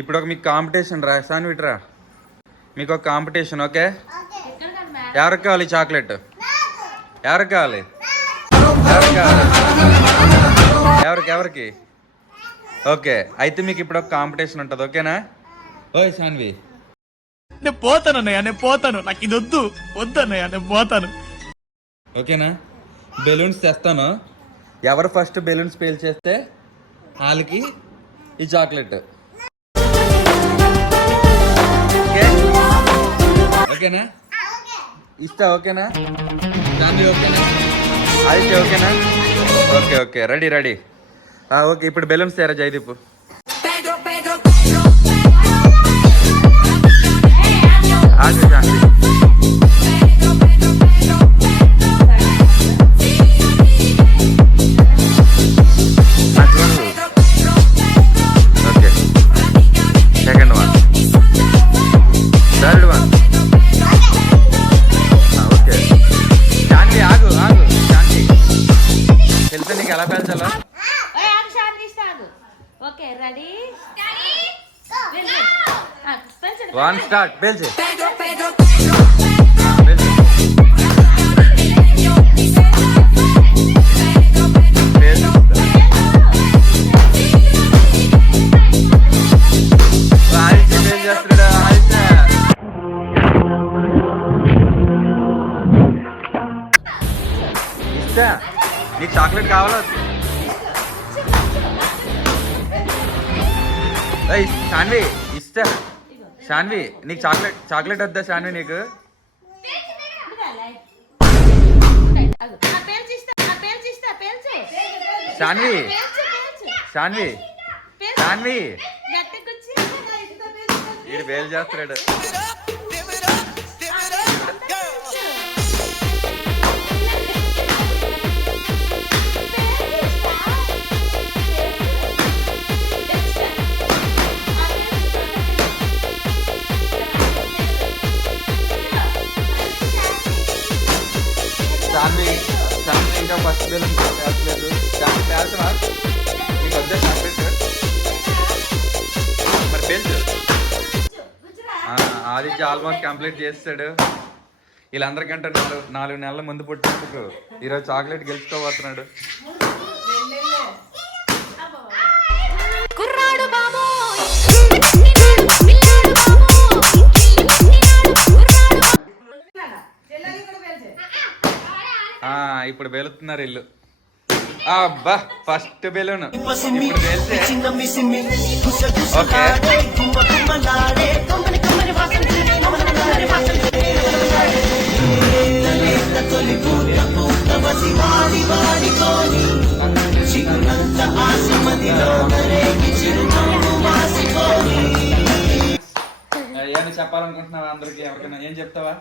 ఇప్పుడు ఒక మీకు కాంపిటీషన్ రా సాన్విట్రా, మీకు ఒక కాంపిటీషన్. ఓకే, ఎవరికి కావాలి చాక్లెట్? ఎవరికి కావాలి? ఎవరికి? ఓకే, అయితే మీకు ఇప్పుడు ఒక కాంపిటీషన్ ఉంటుంది. ఓకేనా? ఓయ్ సాన్వి, నేను పోతాను, నాకు ఇది వద్దన్నయ్య, నేను పోతాను. ఓకేనా? బెలూన్స్ తెస్తాను. ఎవరు ఫస్ట్ బెలూన్స్ పేల్చేస్తే వాళ్ళకి ఈ చాక్లెట్. ఓకేనా? ఇస్తా. ఓకేనా సాన్వి? ఓకేనా? అయితే ఓకేనా? Okay, ready. ఓకే, ఇప్పుడు బెలూన్స్ తేరా Jaydeep. Okay, second one, third one. Okay Shanti, ఆగు శాంతి, తెలుసా నీకు ఎలా పేల్చాలో? Okay, ready, one start. పేల్చి ఇస్తా. నీకు చాక్లెట్ కావాలా? శాన్వి ఇస్తా. శాన్వి, నీకు చాక్లెట్ వద్దా శాన్వి? నీకు శాన్వి వీడు బేలు చేస్తున్నాడు. శాన్వి ఇంకా ఫస్ట్ బెలూన్ పేల్చలేదు. శాన్వి పేల్చవా? నీకు వద్దా చాక్లెట్? మరి పేల్చు. ఆదిత్య ఆల్మోస్ట్ కంప్లీట్ చేస్తాడు. వీళ్ళందరికంటే 4 నెలల ముందు పుట్టినందుకు ఈరోజు చాక్లెట్ గెలుచుకోబోతున్నాడు. ఇప్పుడు వెళుతున్నారు ఇల్లు. అబ్బా, ఫస్ట్ బెలూన్ ఇప్పుడు వెళ్తే. ఓకే, ఏమని చెప్పాలనుకుంటున్నావా అందరికి? ఎవరికైనా ఏం చెప్తావా?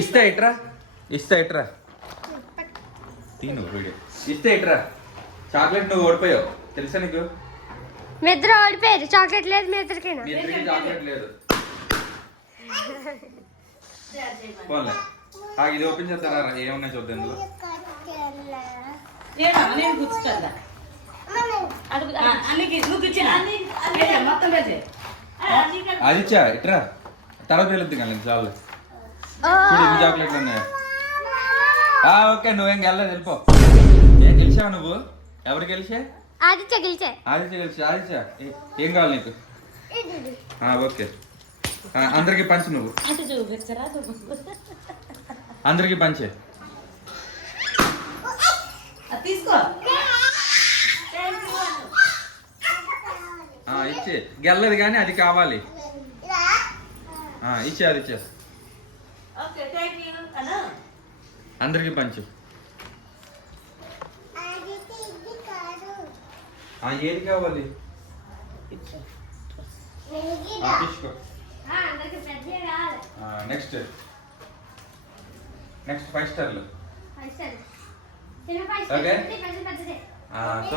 ఇస్తా ఇట్రా తీను వీడియో. ఇస్తా ఇట్రా చాక్లెట్. నువ్వు ఓడిపోయావు తెలుసా నీకు? మీ ఇద్దరు ఓడిపోయారు. చాక్లెట్ లేదు మీ ఇద్దరికైనా. చాక్లెట్ లేదు. పోన్లే, ఇది ఓపెన్ చేస్తారా? ఏమన్నా చూద్దాం ఇందులో. ఆదిత్య ఇట్రా, తర్వాత వెళ్తుంది కానీ చాలు. చూడు చాక్లెట్లు ఉన్నాయా? ఓకే, నువ్వేం గెలలేదు, వెళ్ళిపో. ఏం గెలిచావు నువ్వు? ఎవరు గెలిచా? ఆదిత్య గెలిచా. ఆదిత్య ఏం కావాలి నీకు? ఓకే, అందరికి పంచు. నువ్వు అందరికి పంచే. ఇచ్చే. గెలలేదు కానీ అది కావాలి. ఇచ్చే, అది ఇచ్చే. అందరికి పంచు. ఏది కావాలి? తీసుకో. నెక్స్ట్ 5 స్టార్లు. Okay, so